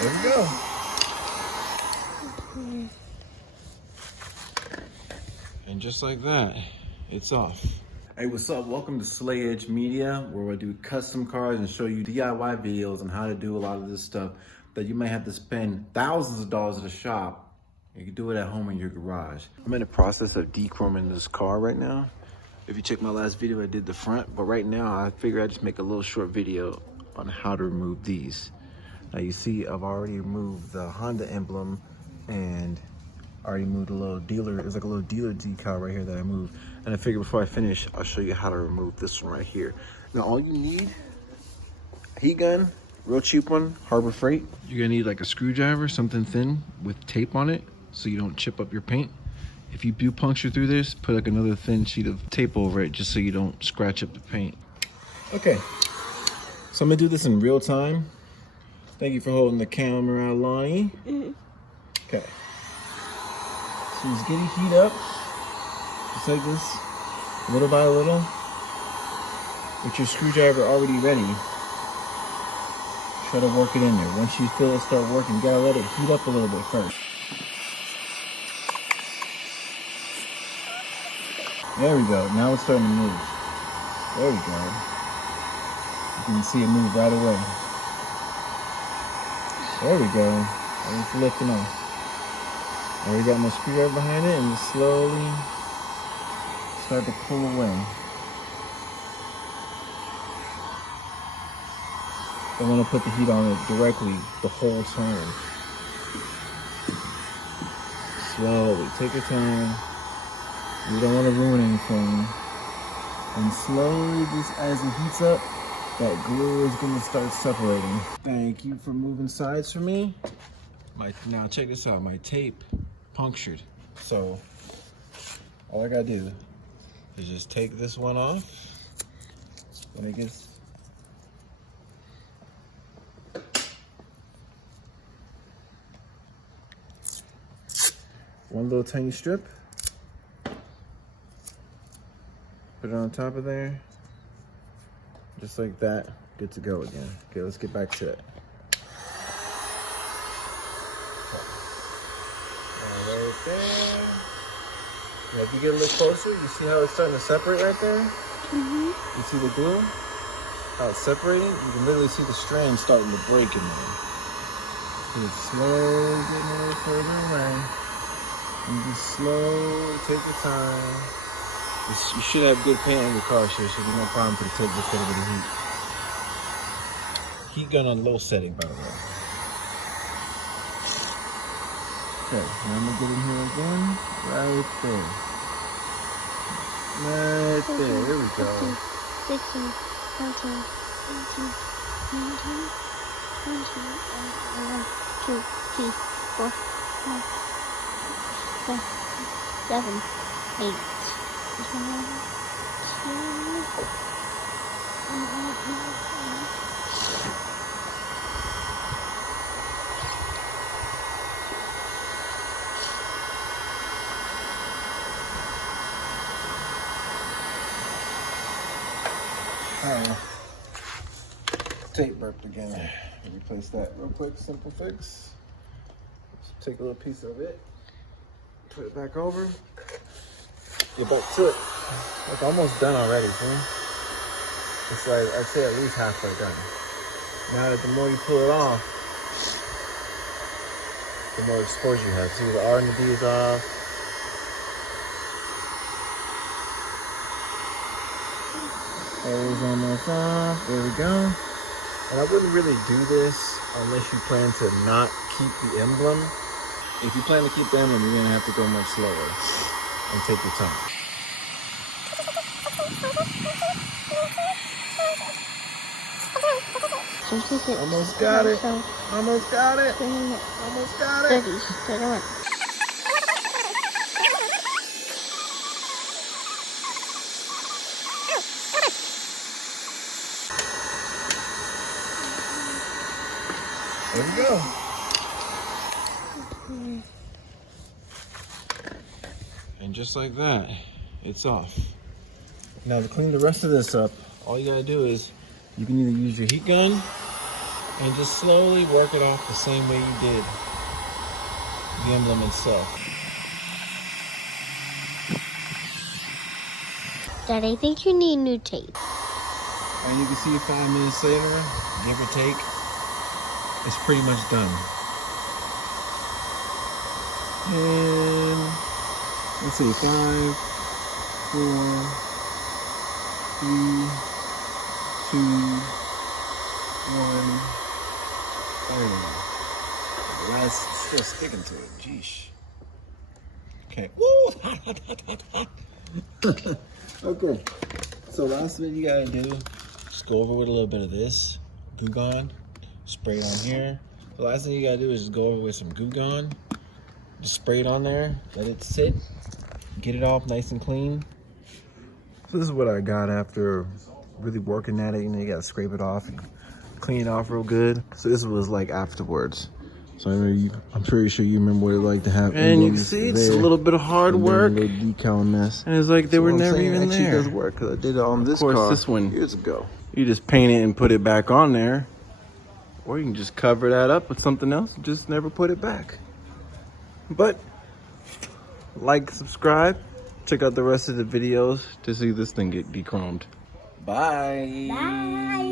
There we go. And just like that, it's off. Hey, what's up? Welcome to Slay Edge Media, where I do custom cars and show you DIY videos on how to do a lot of this stuff that you might have to spend thousands of dollars at a shop. You can do it at home in your garage. I'm in the process of dechroming this car right now. If you check my last video, I did the front, but right now I figured I'd just make a little short video on how to remove these. Now you see I've already removed the Honda emblem and I already moved a little dealer. There's like a little dealer decal right here that I moved. And I figured before I finish, I'll show you how to remove this one right here. Now all you need, a heat gun, real cheap one, Harbor Freight. You're gonna need like a screwdriver, something thin with tape on it so you don't chip up your paint. If you do puncture through this, put like another thin sheet of tape over it just so you don't scratch up the paint. Okay, so I'm gonna do this in real time. Thank you for holding the camera, Lonnie. Okay. So just get it heat up, just like this, little by little, with your screwdriver already ready. Try to work it in there. Once you feel it start working, you gotta let it heat up a little bit first. There we go. Now it's starting to move. There we go. You can see it move right away. There we go. It's lifting off. I already got my screwdriver behind it and just slowly start to pull away. I want to put the heat on it directly the whole time. Slowly, take your time. You don't want to ruin anything. And slowly, just as it heats up, that glue is going to start separating. Thank you for moving sides for me. Now check this out, my tape punctured. So all I gotta do is just take this one off. When it gets one little tiny strip, put it on top of there, just like that, good to go again. Okay, let's get back to it. Right there. Now if you get a little closer, you see how it's starting to separate right there? You see the glue? How it's separating? You can literally see the strand starting to break in there. So it's slowly getting a little further away. And just slowly take your time. You should have good paint on your car, so there should be no problem for the tape just getting a bit of heat. Heat gun on low setting, by the way. Okay, now I'm gonna get in here again, right there. Right there, here we go. 16, 17, 18, 19, 20, 21, 2, 3, 4, 5, 6, 7, 8, 2, Tape burped again. Replace that real quick, simple fix. Just take a little piece of it, put it back over, get back to it. Look, almost done already, see? It's like, I'd say at least halfway done. Now that the more you pull it off, the more exposure you have. See, the R and the D is off. Always almost off. There we go. And I wouldn't really do this unless you plan to not keep the emblem. If you plan to keep the emblem, you're gonna have to go much slower and take your time. Almost got it. Almost got it. Almost got it. There we go. And just like that, it's off. Now to clean the rest of this up, all you gotta do is, you can either use your heat gun And just slowly work it off the same way you did the emblem itself. Dad, I think you need new tape. And you can see 5 minutes later, give or take, it's pretty much done. And let's see, 5, 4, 3, 2, 1. Oh, last, still sticking to it. Jeesh. Okay. Woo! Hot, hot, hot, hot, hot. Okay. So last thing you gotta do, just go over with a little bit of this Goo Gone, spray it on here. The last thing you gotta do is just go over with some Goo Gone, just spray it on there, let it sit, get it off nice and clean. So this is what I got after really working at it. You know, you gotta scrape it off and clean it off real good. So this was like afterwards. So I'm pretty sure you remember what it like to have. And you can see it's a little bit of hard work. A little decal mess. And it's like they were never even there. Actually does work because I did it on this car this one years ago. You just paint it and put it back on there. Or you can just cover that up with something else and just never put it back. But like, subscribe, check out the rest of the videos to see this thing get de-chromed. Bye. Bye.